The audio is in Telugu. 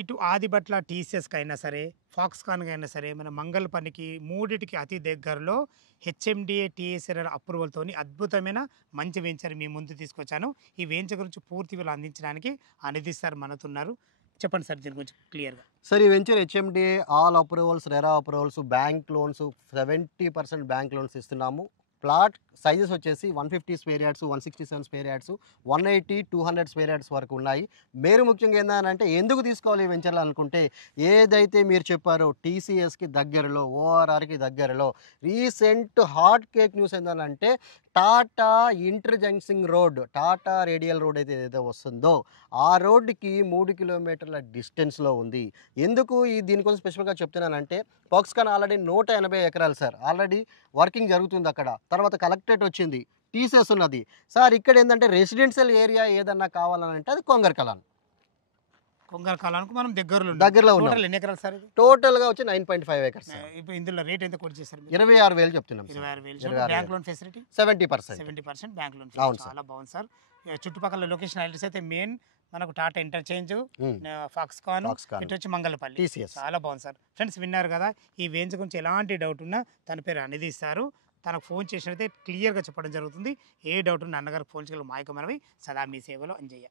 ఇటు ఆదిబట్ల టీసీఎస్‌కి అయినా సరే, ఫాక్స్‌కాన్‌కి అయినా సరే, మన మంగళ పనికి మూడిటికి అతి దగ్గరలో హెచ్ఎండీఏ టీఎస్ఆర్ అప్రూవల్‌తోని అద్భుతమైన మంచి వెంచర్ మీ ముందు తీసుకొచ్చాను. ఈ వెంచర్ గురించి పూర్తి వివరాలు అందించడానికి అనిధి సార్ మనతో ఉన్నారు. చెప్పండి సార్ దీని గురించి క్లియర్‌గా. సార్ ఈ venture HMDA all approvals, RERA approvals, bank loans 70% bank loans ఇస్తున్నాము. ప్లాట్ సైజెస్ వచ్చేసి 150 square yards, 167 square yards, 180, 200 square yards వరకు ఉన్నాయి. మీరు ముఖ్యంగా ఏంటంటే ఎందుకు తీసుకోవాలి ఈ వెంచర్లు అనుకుంటే, ఏదైతే మీరు చెప్పారో టీసీఎస్కి దగ్గరలో, ఓఆర్ఆర్కి దగ్గరలో రీసెంట్ హాట్ కేక్ న్యూస్ ఏంటంటే Tata ఇంటర్జంక్షన్ road, Tata radial road అయితే ఏదైతే వస్తుందో ఆ రోడ్డుకి 3 కిలోమీటర్ల డిస్టెన్స్లో ఉంది. ఎందుకు దీనికోసం స్పెషల్గా చెప్తున్నానంటే, ఫాక్స్కాన్ ఆల్రెడీ 180 ఎకరాలు సార్, ఆల్రెడీ వర్కింగ్ జరుగుతుంది అక్కడ. తర్వాత కలెక్టరేట్ వచ్చింది, టీసీఎస్ ఉన్నది. సార్ ఇక్కడ ఏంటంటే రెసిడెన్షియల్ ఏరియా ఏదన్నా కావాలనంటే అది కొంగర్కలాన్ కొంగరకాలానికి మనం దగ్గరలో దగ్గరలో ఉన్నాం. టోటల్ ఎన్ని ఎకరాలు సార్ ఇది? టోటల్గా వచ్చి 9.5 ఎకర్స్. ఇప్పుడు ఇందులో రేట్ ఎంత కోట్ చేశారు మీరు? 26,000 చెప్తున్నాం sir. 26,000. Bank loan facility 70%. 70% bank loan. అవును సార్. చాలా బాగుంది సార్. చుట్టుపక్కల లొకేషన్ హైలైట్స్ అయితే మెయిన్ మనకు టాటా ఇంటర్చేంజ్, ఫాక్స్కాన్, ఇటు వచ్చి మంగళపల్లి. టీసీఎస్ చాలా బాగుంది సార్. ఫ్రెండ్స్ విన్నారు కదా, ఈ వేంజ్ గురించి ఎలాంటి డౌట్ ఉన్నా తన పేరు అనిధి ఇస్తారు. తనకు ఫోన్ చేసినైతే క్లియర్గా చెప్పడం జరుగుతుంది. ఏ డౌట్ ఉన్నా అన్నగారికి ఫోన్ చేయగల మాయక మనవి సదా మీ సేవలో అంజయ్య.